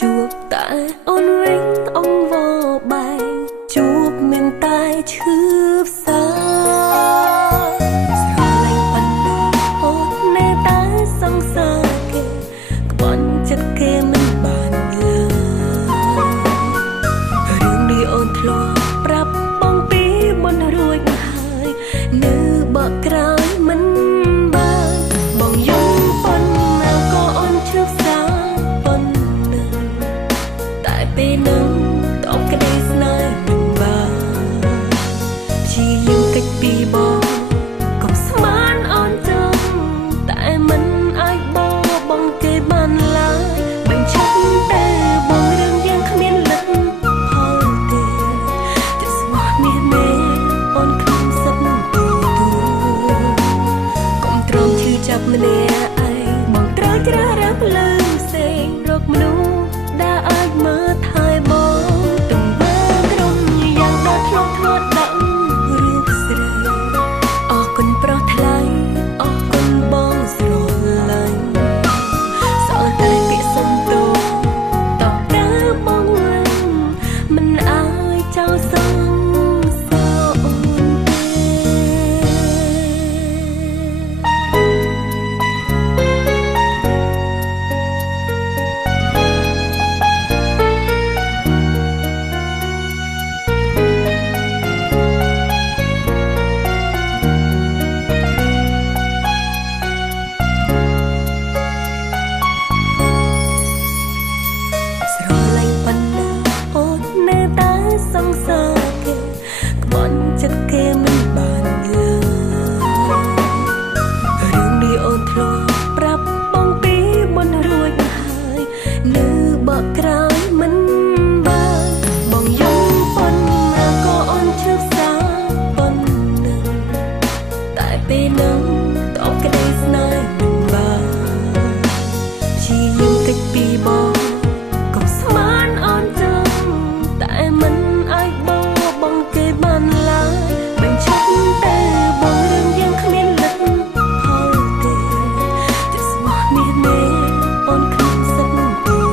ជួបតែអូនវិញអងវបែងជួបមានតែឈឺផ្សាស្រឡាញ់ប៉ុណ្ណាអូននៅតែសង្សារគេក្បន់ចិត្តគេមិនបានឡើយរឿងនេះអូនធ្លាប់ប្រាប់បងពីមុនរួចហើយនៅបកក្រោយមិនបានបងយំប៉ុណ្ណាក៏អូនឈឺផ្សាប៉ុណ្ណាតែពេលនោះតបក្តីស្នេហ៍មិនបានព្យាយាមកិច្ចពីបងកុំស្មានអូនចឹងតែមិនអាចបងគេបានឡើយបញ្ឈប់តែបងរឿងយ៉ាងគ្មានលទ្ធផលទេចិត្តស្មោះមាសមេអូនគ្មានសិទ្ធទទួលកុំទ្រាំឈឺចាប់ម្នាក់ឯងបងត្រូវជ្រើសរើសលើផ្សេងរកមនុស្សដែលអាចមើលថែបងទង្វើក្រុមយ៉ាងដល់ធ្លាប់ធ្វើដឹងរូបស្រីអរគុណប្រោះថ្លៃអរគុណបងស្រឡាញ់សល់តែពាក្យសុំទោសតបដើបងវិញមិនអាចចោលសងសោអូនស្រឡាញ់ប៉ុណ្ណាអូននៅតែសង្សារគេក្បន់ចិត្តគេមិនបានឡើយរឿងនេះអូនធ្លាប់ប្រាប់បងពីមុនរួចហើយនៅបកក្រោយមិនបានបងយំប៉ុណ្ណាក៏អូនឈឺផ្សាប៉ុណ្ណាតែពេលនោះតបក្តីស្នេហ៍មិនបានព្យាយាមកិច្ចពីបងកុំស្មានអូនចឹងតែមិនអាចបងគេបានឡើយបញ្ឈប់តែបងរឿងយ៉ាងគ្មានលទ្ធផលទេចិត្តស្មោះមាសមេអូនគ្មានសិទ្ធទទួល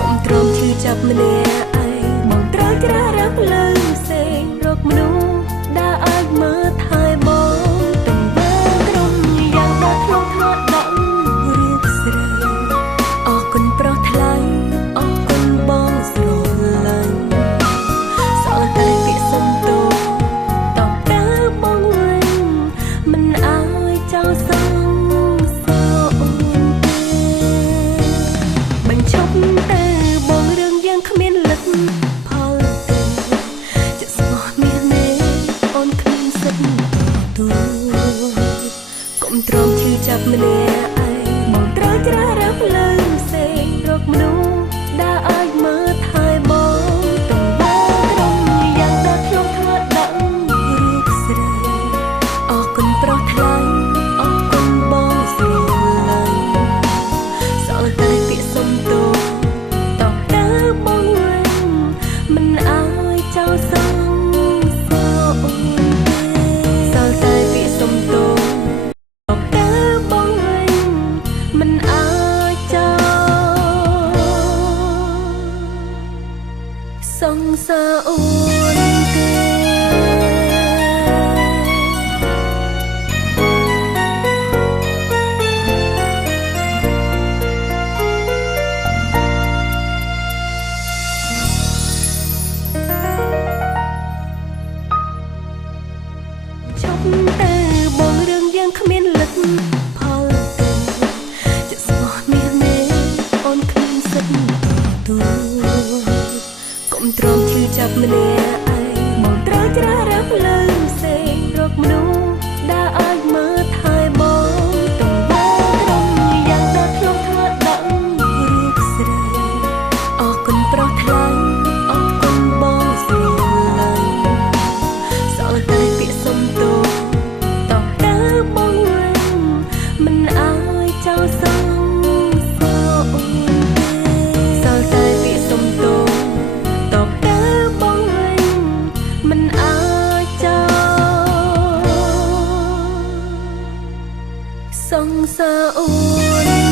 កុំទ្រាំឈឺចាប់ម្នាក់ឯងបងត្រូវជ្រើសរើសលើផ្សេងរកមនុស្សដែលអាចមើលថែបងទង្វើក្រុមយ៉ាងដល់ធ្លាប់ធ្វើដឹងរូបស្រីអរគុណប្រោះថ្លៃអរគុណបងស្រឡាញ់សល់តែពាក្យសុំទោសតបដើបងវិញមិនអាចចោលសងសោអូនទេបញ្ឈប់តែបងរឿងយ៉ាងគ្មានលទ្ធផលទេចិត្តស្មោះមាសមេអូនគ្មានសិទ្ធទទួលកុំទ្រាំឈឺចាប់ម្នាក់ឯងបងត្រូវជ្រើសរើសលើផ្សេងរកមនុស្សដែលអាចមើលថែបងទង្វើក្រុមយ៉ាងដល់ធ្លាប់ធ្វើដឹងរូបស្រីអរគុណប្រោះថ្លៃអរគុណបងស្រឡាញ់សល់តែពាក្យសុំទោសតបដើបងវិញមិនអាចចោលសងសោអូនទេសល់តែពាក្យសុំទោសតបដើបងវិញមិនអាចចោលសងសោអូនទេឈប់តែបងរឿងយ៉ាងគ្មានលទ្ធផលទេចិត្តស្មោះមាសមេអូនគ្មានសិទ្ធទទួលកុំទ្រាំឈឺចាប់ម្នាក់ឯងបងត្រូវជ្រើសរើសលើផ្សេងរកមនុស្សដែលអាចមើលថែបងទង្វើក្រុមយ៉ាងដល់ធ្លាប់ធ្វើដឹងរូបស្រីអរគុណប្រោះថ្លៃអរគុណបងស្រឡាញ់សល់តែពាក្យសុំទោសតបដើបងវិញមិនអាចចោលសងសោអូនទេសល់តែពាក្យសុំទោសតបដើបងវិញមិនអាចចោលសងសោអូន